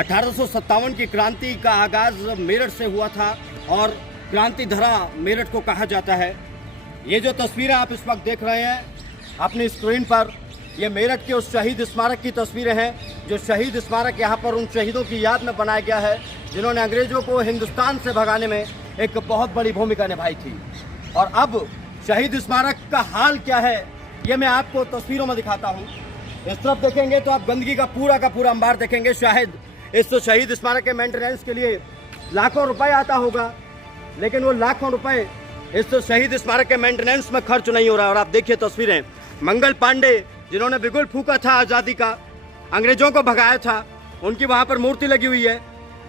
1857 की क्रांति का आगाज मेरठ से हुआ था और क्रांति धरा मेरठ को कहा जाता है। ये जो तस्वीरें आप इस वक्त देख रहे हैं अपनी स्क्रीन पर, ये मेरठ के उस शहीद स्मारक की तस्वीरें हैं जो शहीद स्मारक यहाँ पर उन शहीदों की याद में बनाया गया है जिन्होंने अंग्रेजों को हिंदुस्तान से भगाने में एक बहुत बड़ी भूमिका निभाई थी। और अब शहीद स्मारक का हाल क्या है ये मैं आपको तस्वीरों में दिखाता हूँ। इस तरफ देखेंगे तो आप गंदगी का पूरा अंबार देखेंगे। शायद इस शहीद स्मारक के मेंटेनेंस के लिए लाखों रुपए आता होगा, लेकिन वो लाखों रुपए इस शहीद स्मारक के मेंटेनेंस में खर्च नहीं हो रहा। और आप देखिए तस्वीरें, मंगल पांडे जिन्होंने बिगुल फूका था आज़ादी का, अंग्रेजों को भगाया था, उनकी वहाँ पर मूर्ति लगी हुई है।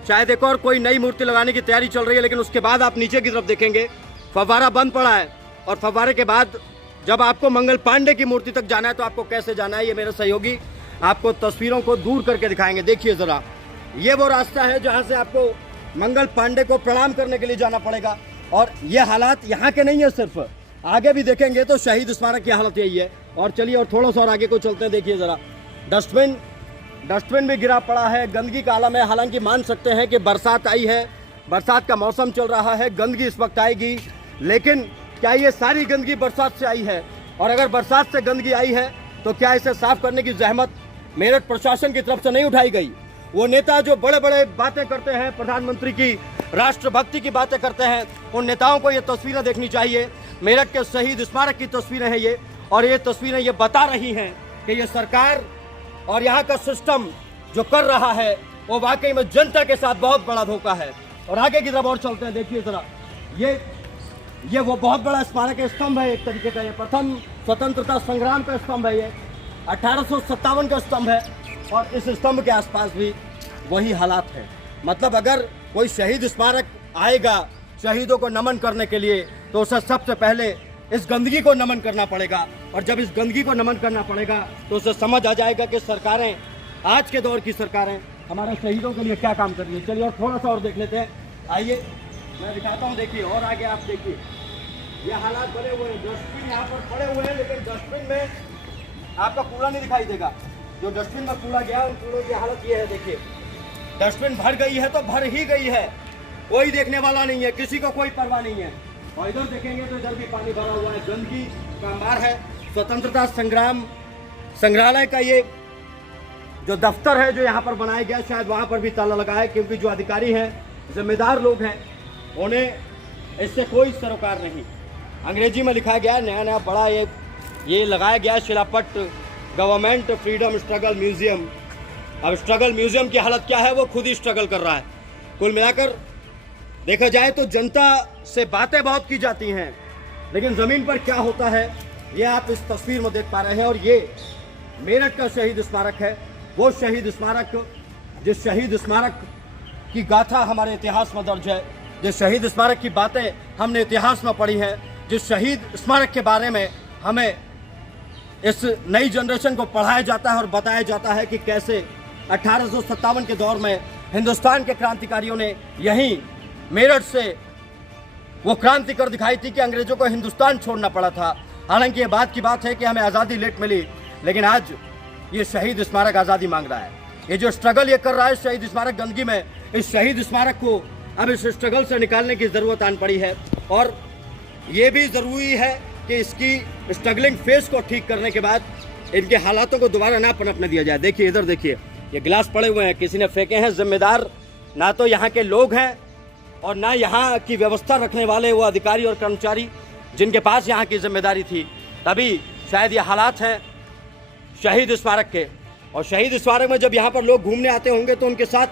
शायद एक और कोई नई मूर्ति लगाने की तैयारी चल रही है। लेकिन उसके बाद आप नीचे की तरफ देखेंगे फव्वारा बंद पड़ा है और फव्वारे के बाद जब आपको मंगल पांडे की मूर्ति तक जाना है तो आपको कैसे जाना है ये मेरे सहयोगी आपको तस्वीरों को दूर करके दिखाएंगे। देखिए ज़रा, ये वो रास्ता है जहाँ से आपको मंगल पांडे को प्रणाम करने के लिए जाना पड़ेगा। और ये हालात यहाँ के नहीं है, सिर्फ आगे भी देखेंगे तो शहीद स्मारक की हालत यही है। और चलिए और थोड़ा सा और आगे को चलते हैं। देखिए ज़रा, डस्टबिन भी गिरा पड़ा है, गंदगी का आलम है। हालांकि मान सकते हैं कि बरसात आई है, बरसात का मौसम चल रहा है, गंदगी इस वक्त आएगी। लेकिन क्या ये सारी गंदगी बरसात से आई है? और अगर बरसात से गंदगी आई है तो क्या इसे साफ करने की जहमत मेरठ प्रशासन की तरफ से नहीं उठाई गई? वो नेता जो बड़े बड़े बातें करते हैं, प्रधानमंत्री की राष्ट्रभक्ति की बातें करते हैं, उन नेताओं को ये तस्वीरें देखनी चाहिए। मेरठ के शहीद स्मारक की तस्वीरें हैं ये, और ये तस्वीरें ये बता रही हैं कि ये सरकार और यहाँ का सिस्टम जो कर रहा है वो वाकई में जनता के साथ बहुत बड़ा धोखा है। और आगे की तरफ और चलते हैं। देखिए जरा, ये वो बहुत बड़ा स्मारक है, स्तंभ है एक तरीके का। ये प्रथम स्वतंत्रता संग्राम का स्तंभ है, ये 1857 का स्तंभ है। और इस स्तंभ के आसपास भी वही हालात है। मतलब अगर कोई शहीद स्मारक आएगा शहीदों को नमन करने के लिए तो उसे सबसे पहले इस गंदगी को नमन करना पड़ेगा। और जब इस गंदगी को नमन करना पड़ेगा तो उसे समझ आ जाएगा कि सरकारें, आज के दौर की सरकारें हमारे शहीदों के लिए क्या काम कर रही है। चलिए और थोड़ा सा और देख लेते हैं, आइए मैं दिखाता हूँ। देखिए और आगे आप देखिए, ये हालात बने हुए हैं। डस्टबिन यहाँ पर पड़े हुए हैं, लेकिन डस्टबिन में आपका कूड़ा नहीं दिखाई देगा। जो डस्टबिन में कूड़ा गया उन कूड़ों की हालत ये है। देखिए, डस्टबिन भर गई है तो भर ही गई है, कोई देखने वाला नहीं है, किसी को कोई परवाह नहीं है। और इधर देखेंगे तो इधर भी पानी भरा हुआ है, गंदगी का अंबार है। स्वतंत्रता संग्राम संग्रहालय का ये जो दफ्तर है जो यहाँ पर बनाया गया, शायद वहाँ पर भी ताला लगा है, क्योंकि जो अधिकारी हैं, जिम्मेदार लोग हैं, उन्हें इससे कोई सरोकार नहीं। अंग्रेजी में लिखा गया है, नया बड़ा ये लगाया गया शिलापट, गवर्नमेंट फ्रीडम स्ट्रगल म्यूजियम। अब स्ट्रगल म्यूजियम की हालत क्या है, वो खुद ही स्ट्रगल कर रहा है। कुल मिलाकर देखा जाए तो जनता से बातें बहुत की जाती हैं, लेकिन ज़मीन पर क्या होता है ये आप इस तस्वीर में देख पा रहे हैं। और ये मेरठ का शहीद स्मारक है, वो शहीद स्मारक जिस शहीद स्मारक की गाथा हमारे इतिहास में दर्ज है, जिस शहीद स्मारक की बातें हमने इतिहास में पढ़ी हैं, जिस शहीद स्मारक के बारे में हमें इस नई जनरेशन को पढ़ाया जाता है और बताया जाता है कि कैसे 1857 के दौर में हिंदुस्तान के क्रांतिकारियों ने यहीं मेरठ से वो क्रांति कर दिखाई थी कि अंग्रेजों को हिंदुस्तान छोड़ना पड़ा था। हालांकि ये बात की बात है कि हमें आज़ादी लेट मिली, लेकिन आज ये शहीद स्मारक आज़ादी मांग रहा है। ये जो स्ट्रगल ये कर रहा है शहीद स्मारक गंदगी में, इस शहीद स्मारक को अब इस स्ट्रगल से निकालने की ज़रूरत आन पड़ी है। और ये भी ज़रूरी है कि इसकी स्ट्रगलिंग फेस को ठीक करने के बाद इनके हालातों को दोबारा ना पनपने दिया जाए। देखिए इधर देखिए, ये गिलास पड़े हुए हैं, किसी ने फेंके हैं। जिम्मेदार ना तो यहाँ के लोग हैं और ना यहाँ की व्यवस्था रखने वाले वो अधिकारी और कर्मचारी जिनके पास यहाँ की जिम्मेदारी थी, तभी शायद ये हालात हैं शहीद स्मारक के। और शहीद स्मारक में जब यहाँ पर लोग घूमने आते होंगे तो उनके साथ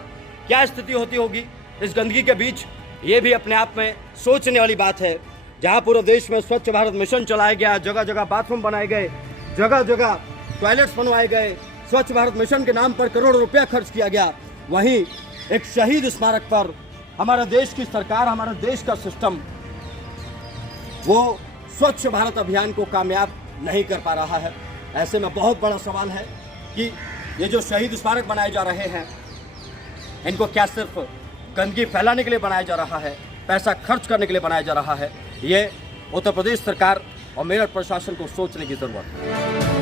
क्या स्थिति होती होगी इस गंदगी के बीच, ये भी अपने आप में सोचने वाली बात है। जहाँ पूरे देश में स्वच्छ भारत मिशन चलाया गया, जगह जगह बाथरूम बनाए गए, जगह जगह टॉयलेट्स बनवाए गए, स्वच्छ भारत मिशन के नाम पर करोड़ों रुपया खर्च किया गया, वहीं एक शहीद स्मारक पर हमारे देश की सरकार, हमारे देश का सिस्टम वो स्वच्छ भारत अभियान को कामयाब नहीं कर पा रहा है। ऐसे में बहुत बड़ा सवाल है कि ये जो शहीद स्मारक बनाए जा रहे हैं, इनको क्या सिर्फ गंदगी फैलाने के लिए बनाया जा रहा है, पैसा खर्च करने के लिए बनाया जा रहा है? ये उत्तर प्रदेश सरकार और मेरठ प्रशासन को सोचने की जरूरत है।